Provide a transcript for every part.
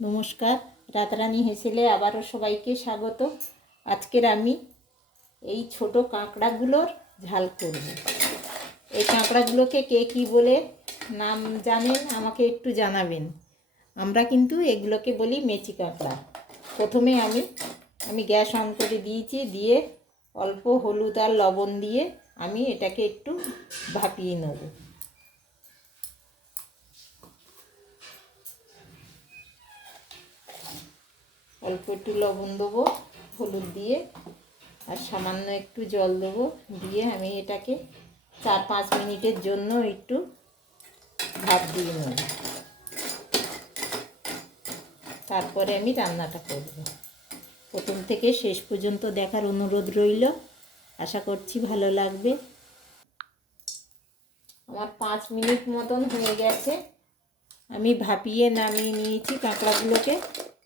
নমস্কার রাতরানী হেসেলে আবারও সবাইকে স্বাগত। আজকের আমি এই ছোট কাঁকড়াগুলোর ঝাল করব। এই কাঁকড়াগুলোকে কে কী বলে নাম জানেন? আমাকে একটু জানাবেন। আমরা কিন্তু এগুলোকে বলি মেচি কাঁকড়া। প্রথমে আমি আমি গ্যাস অন করে দিয়েছি, দিয়ে অল্প হলুদ আর লবণ দিয়ে আমি এটাকে একটু ভাপিয়ে নেব। অল্প একটু লবণ দেবো, হলুদ দিয়ে, আর সামান্য একটু জল দেবো দিয়ে আমি এটাকে চার পাঁচ মিনিটের জন্য একটু ভাপ দিয়ে নেব। তারপরে আমি রান্নাটা করব। প্রথম থেকে শেষ পর্যন্ত দেখার অনুরোধ রইল। আশা করছি ভালো লাগবে। আমার পাঁচ মিনিট মতন হয়ে গেছে। আমি ভাপিয়ে নামিয়ে নিয়েছি কাঁকড়াগুলোকে।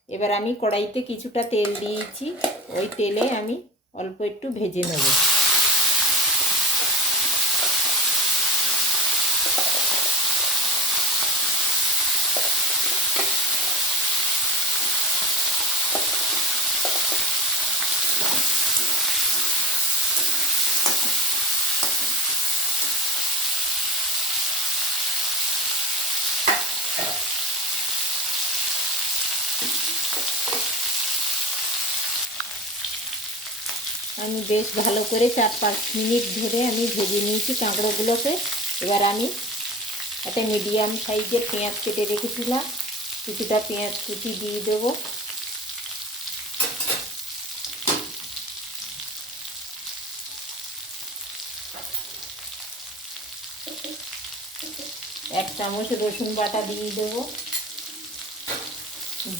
এবার আমি কড়াইতে কিছুটা তেল দিয়েছি ওই তেলে আমি অল্প একটু ভেজে নেব। আমি বেশ ভালো করে চার পাঁচ মিনিট ধরে আমি ভেজে নিয়েছি কাঁকড়োগুলোকে। এবার আমি একটা মিডিয়াম সাইজের পেঁয়াজ কেটে রেখেছিলাম। কিছুটা পেঁয়াজ কুচি দিয়ে দেবো। এক চামচ রসুন বাটা দিয়ে দেবো।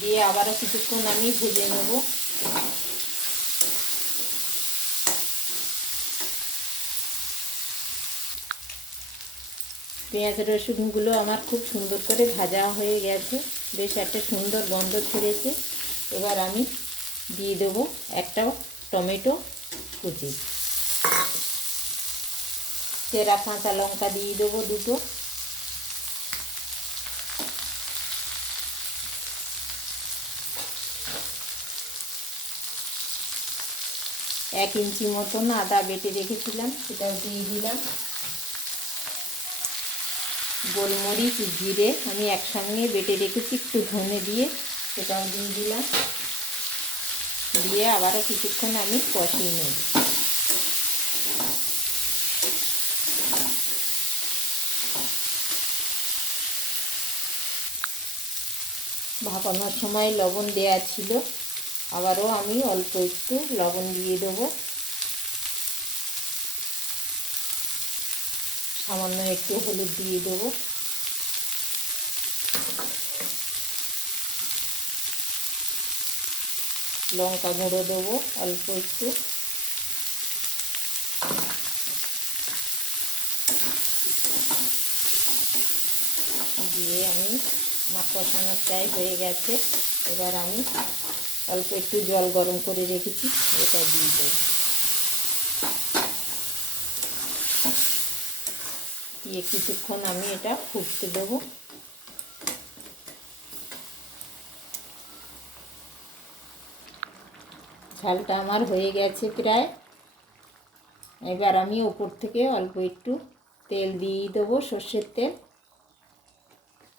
দিয়ে আবারও কিছুক্ষণ আমি ভেজে নেব। পেঁয়াজ রসুনগুলো আমার খুব সুন্দর করে ভাজা হয়ে গেছে। বেশ একটা সুন্দর গন্ধ ছেড়েছে। এবার আমি দিয়ে দেবো একটা টমেটো কুচি। চেরা কাঁচা লঙ্কা দিয়ে দেবো দুটো। এক ইঞ্চি মতন আদা বেটে রেখেছিলাম, সেটাও দিয়ে দিলাম। গোলমরিচ, জিরে আমি একসঙ্গে বেটে রেখেছি, একটু ধনে দিয়ে সেটাও দিয়ে দিলাম। দিয়ে আবারও কিছুক্ষণ আমি কষিয়ে নেব। ভাপানোর সময় লবণ দেওয়া ছিল। আবারও আমি অল্প একটু লবণ দিয়ে দেবো। সামান্য একটু হলুদ দিয়ে দেবো। লঙ্কা গুঁড়ো দেবো অল্প একটু। দিয়ে আমি আমার কষানোর হয়ে গেছে। এবার আমি অল্প একটু জল গরম করে রেখেছি এটা দিয়ে দেবো। দিয়ে কিছুক্ষণ আমি এটা ফুটতে দেবো। ঝালটা আমার হয়ে গেছে প্রায়। এবার আমি ওপর থেকে অল্প একটু তেল দিয়ে দেবো, সর্ষের তেল।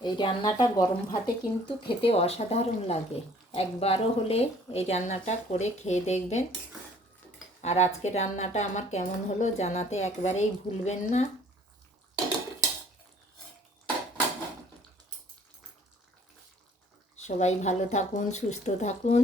এই রান্নাটা গরম ভাতে কিন্তু খেতে অসাধারণ লাগে। একবারও হলে এই রান্নাটা করে খেয়ে দেখবেন। আর আজকে রান্নাটা আমার কেমন হলো জানাতে একবারেই ভুলবেন না। সবাই ভালো থাকুন, সুস্থ থাকুন।